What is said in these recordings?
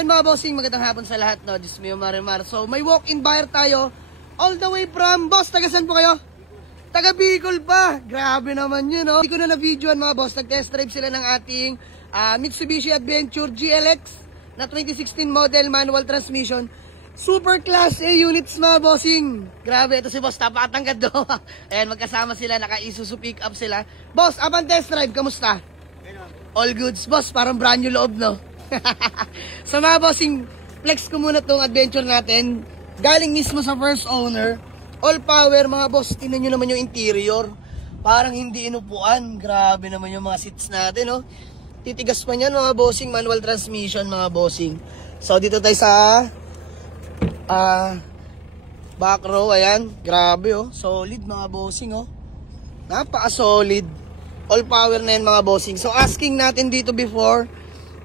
Mga bossing, magandang hapon sa lahat, no? Diyos mio, Marimar. So, may walk-in buyer tayo. All the way from, boss, taga saan po kayo? Taga Bicol pa. Grabe naman yun, no? Hindi ko na na-videoan, mga boss. Nag-test drive sila ng ating Mitsubishi Adventure GLX na 2016 model, manual transmission. Super class A units, mga bossing. Grabe, ito si boss, tapatangkad do. Ayan, magkasama sila, naka-Isuzu pick up sila. Boss, upon test drive, kamusta? All goods, boss. Parang brand new loob, no? So mga bossing, flex ko muna tong adventure natin. Galing mismo sa first owner. All power, mga boss. Tingnan nyo naman yung interior. Parang hindi inupuan. Grabe naman yung mga seats natin, no? Titigas pa yan, mga bossing. Manual transmission, mga bossing. So dito tayo sa back row. Ayan, grabe, oh. Solid, mga bossing, oh. Napaka-solid. All power na yan, mga bossing. So asking natin dito before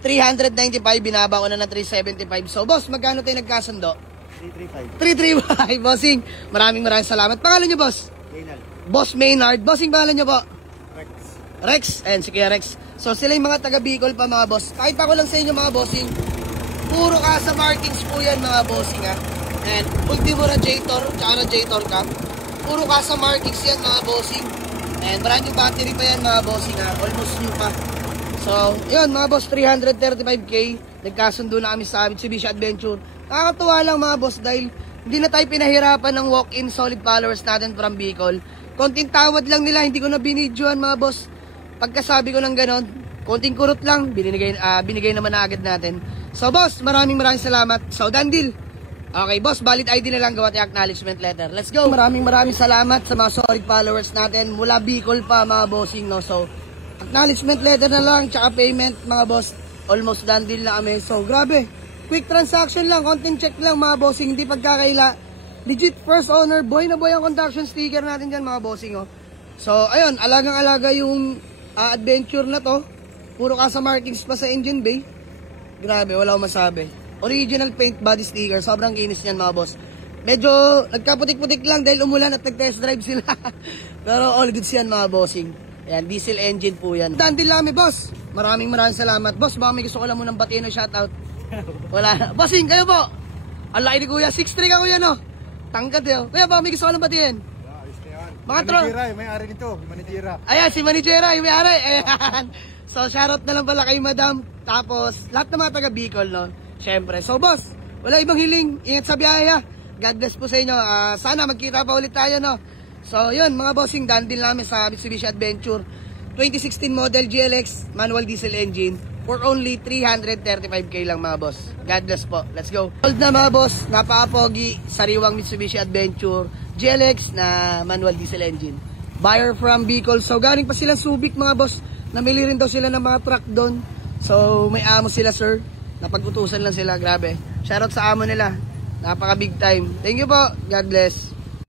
395, binaba ko na ng 375. So, boss, magkano tayo nagkasundo? 335. 335, bossing. Maraming salamat. Pangalan nyo, boss? Maynard. Boss Maynard. Bossing, pangalan nyo po? Rex. Rex. And si Kuya Rex. So, sila yung mga taga Bicol pa, mga boss. Kahit ako lang sa inyo, mga bossing. Puro kasa markings po yan, mga bossing, ha. And, ultimo radiator, tsaka radiator cap. Puro kasa markings yan, mga bossing. And, brand new battery pa yan, mga bossing, ha. Almost new pa. So, yun mga boss, 335k. Nagkasundo na kami sa Mitsubishi Adventure. Nakakatuwa lang mga boss dahil hindi na tayo pinahirapan ng walk-in solid followers natin from Bicol. Konting tawad lang nila, hindi ko na binidyoan mga boss. Pagkasabi ko ng ganon, konting kurot lang, binigay naman na agad natin. So boss, maraming salamat. So, done deal. Okay boss, valid ID na lang, gawa tayo acknowledgement letter. Let's go. Maraming salamat sa mga solid followers natin. Mula Bicol pa mga bossing, no? So, acknowledgement letter na lang, tsaka payment, mga boss. Almost done deal na kami. So, grabe. Quick transaction lang, content check lang, mga bossing. Hindi pagkakaila. Legit first owner, boy na boy ang conduction sticker natin dyan, mga bossing, oh. So, ayun, alagang-alaga yung adventure na to. Puro kasa markings pa sa engine bay. Grabe, wala akong masabi. Original paint body sticker. Sobrang kinis yan, mga boss. Medyo nagkaputik-putik lang dahil umulan at nag-test drive sila. Pero all goods yan, mga bossing. Ayan, diesel engine po yan. Dandil lang kami, boss. Maraming salamat. Boss, baka may gusto ko lang munang batiin o shoutout. Wala. Bossing, kayo po. Ang laki ni kuya. 6'3 ka kuya, no? Tangkad yun. Kuya, baka may gusto ko lang batiin. Mga Manijera, may-ari nito. Manijera. Ayan, si Manijera, yung may-ari. Ayan. So, shoutout na lang pala kay madam. Tapos, lahat ng mga taga Bicol, no? Siyempre. So, boss, wala ibang hiling. Ingat sa biyahe, ha? God bless po sa inyo. Sana magkita pa ulit tayo, no? So, yun, mga bossing, done din namin sa Mitsubishi Adventure 2016 model GLX manual diesel engine for only 335k lang, mga boss. God bless po. Let's go. Old na, mga boss, napaka-pogi, sariwang Mitsubishi Adventure GLX na manual diesel engine. Buyer from Bicol. So, galing pa sila Subic, mga boss. Namili rin daw sila ng mga truck doon. So, may amo sila, sir. Napag-utusan lang sila, grabe. Shoutout sa amo nila. Napaka-big time. Thank you po. God bless.